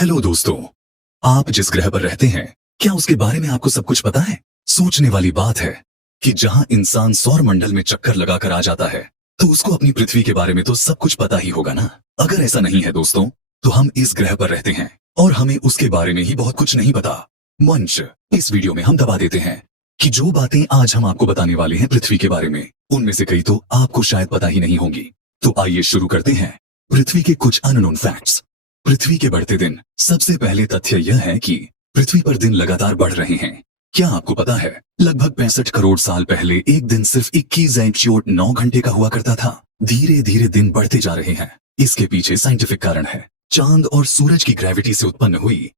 Hello दोस्तों, आप जिस ग्रह पर रहते हैं क्या उसके बारे में आपको सब कुछ पता है? सोचने वाली बात है कि जहां इंसान सौर मंडल में चक्कर लगाकर आ जाता है तो उसको अपनी पृथ्वी के बारे में तो सब कुछ पता ही होगा ना। अगर ऐसा नहीं है दोस्तों, तो हम इस ग्रह पर रहते हैं और हमें उसके बारे में ही बहुत कुछ नहीं पता। मंच इस वीडियो में हम दबा देते हैं कि जो बातें आज हम आपको बताने वाले हैं पृथ्वी के बारे में, उनमें से कई तो आपको शायद पता ही नहीं होंगी। तो आइए शुरू करते हैं पृथ्वी के कुछ अननोन फैक्ट्स। पृथ्वी के बढ़ते दिन। सबसे पहले तथ्य यह है कि पृथ्वी पर दिन लगातार बढ़ रहे हैं। क्या आपको पता है लगभग 65 करोड़ साल पहले एक दिन सिर्फ 21.9 घंटे का हुआ करता था। धीरे धीरे दिन बढ़ते जा रहे हैं। इसके पीछे साइंटिफिक कारण है। चांद और सूरज की ग्रेविटी से उत्पन्न हुई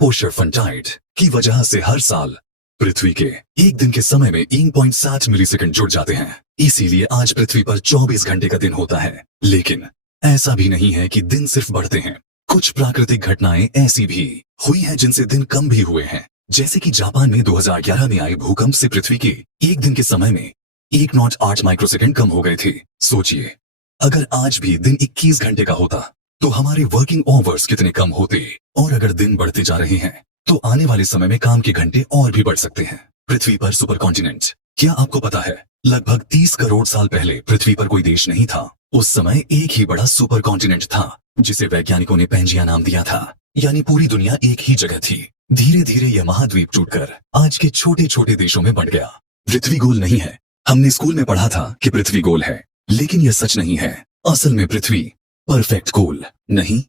पोशरफंटाइट की वजह से हर साल पृथ्वी के एक दिन के समय में 3.7 मिलीसेकंड जुड़ जाते हैं। इसीलिए आज पृथ्वी पर 24 घंटे का दिन होता है। लेकिन ऐसा भी नहीं है कि दिन सिर्फ बढ़ते हैं। कुछ प्राकृतिक घटनाएं ऐसी भी हुई हैं जिनसे दिन कम भी हुए हैं। जैसे कि जापान में 2011 में आए भूकंप से पृथ्वी के एक दिन के समय में 1.8 माइक्रोसेकंड कम हो गए थे। सोचिए, अगर आज भी दिन 21 घंटे का होता तो हमारे वर्किंग आवर्स कितने कम होते। और अगर दिन बढ़ते जा रहे हैं तो आने वाले समय में काम के घंटे और भी बढ़ सकते हैं। पृथ्वी पर सुपर कॉन्टिनेंट। क्या आपको पता है लगभग 30 करोड़ साल पहले पृथ्वी पर कोई देश नहीं था। उस समय एक ही बड़ा सुपर कॉन्टिनेंट था जिसे वैज्ञानिकों ने पैंजिया नाम दिया था, यानी पूरी दुनिया एक ही जगह थी। धीरे धीरे यह महाद्वीप टूटकर आज के छोटे छोटे देशों में बंट गया। पृथ्वी गोल नहीं है। हमने स्कूल में पढ़ा था कि पृथ्वी गोल है, लेकिन यह सच नहीं है। असल में पृथ्वी परफेक्ट गोल नहीं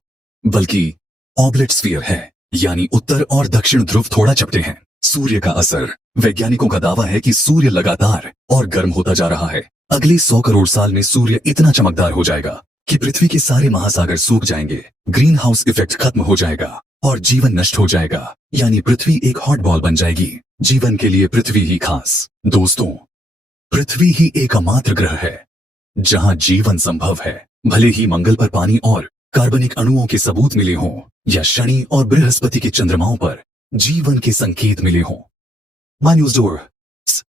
बल्कि ऑब्लेट स्फीयर है, यानी उत्तर और दक्षिण ध्रुव थोड़ा चपटे हैं। सूर्य का असर। वैज्ञानिकों का दावा है कि सूर्य लगातार और गर्म होता जा रहा है। अगले 100 करोड़ साल में सूर्य इतना चमकदार हो जाएगा कि पृथ्वी के सारे महासागर सूख जाएंगे। ग्रीन हाउस इफेक्ट खत्म हो जाएगा और जीवन नष्ट हो जाएगा, यानी पृथ्वी एक हॉट बॉल बन जाएगी। जीवन के लिए पृथ्वी ही खास। दोस्तों, पृथ्वी ही एकमात्र ग्रह है जहां जीवन संभव है। भले ही मंगल पर पानी और कार्बनिक अणुओं के सबूत मिले हों या शनि और बृहस्पति के चंद्रमाओं पर जीवन के संकेत मिले हों,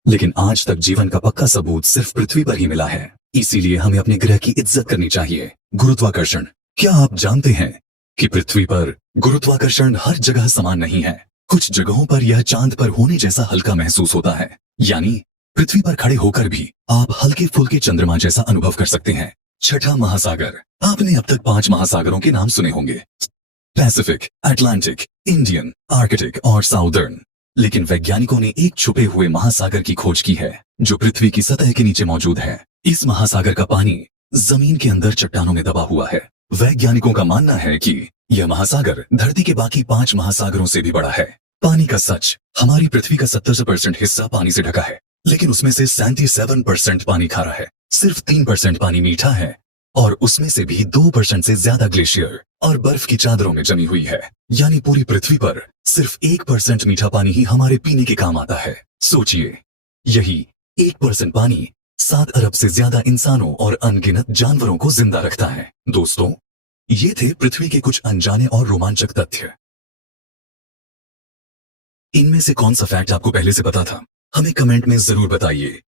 लेकिन आज तक जीवन का पक्का सबूत सिर्फ पृथ्वी पर ही मिला है। इसीलिए हमें अपने ग्रह की इज्जत करनी चाहिए। गुरुत्वाकर्षण। क्या आप जानते हैं कि पृथ्वी पर गुरुत्वाकर्षण हर जगह समान नहीं है। कुछ जगहों पर यह चांद पर होने जैसा हल्का महसूस होता है, यानी पृथ्वी पर खड़े होकर भी आप हल्के फुल्के चंद्रमा जैसा अनुभव कर सकते हैं। छठा महासागर। आपने अब तक 5 महासागरों के नाम सुने होंगे, पैसिफिक, अटलांटिक, इंडियन, आर्कटिक और साउदर्न। लेकिन वैज्ञानिकों ने एक छुपे हुए महासागर की खोज की है जो पृथ्वी की सतह के नीचे मौजूद है। इस महासागर का पानी जमीन के अंदर चट्टानों में दबा हुआ है। वैज्ञानिकों का मानना है कि यह महासागर धरती के बाकी 5 महासागरों से भी बड़ा है। पानी का सच। हमारी पृथ्वी का 70% हिस्सा पानी से ढका है, लेकिन उसमें से 77% पानी खारा है। सिर्फ 3% पानी मीठा है और उसमें से भी 2% से ज्यादा ग्लेशियर और बर्फ की चादरों में जमी हुई है। यानी पूरी पृथ्वी पर सिर्फ 1% मीठा पानी ही हमारे पीने के काम आता है। सोचिए, यही 1% पानी 7 अरब से ज्यादा इंसानों और अनगिनत जानवरों को जिंदा रखता है। दोस्तों, ये थे पृथ्वी के कुछ अनजाने और रोमांचक तथ्य। इनमें से कौन सा फैक्ट आपको पहले से पता था? हमें कमेंट में जरूर बताइए।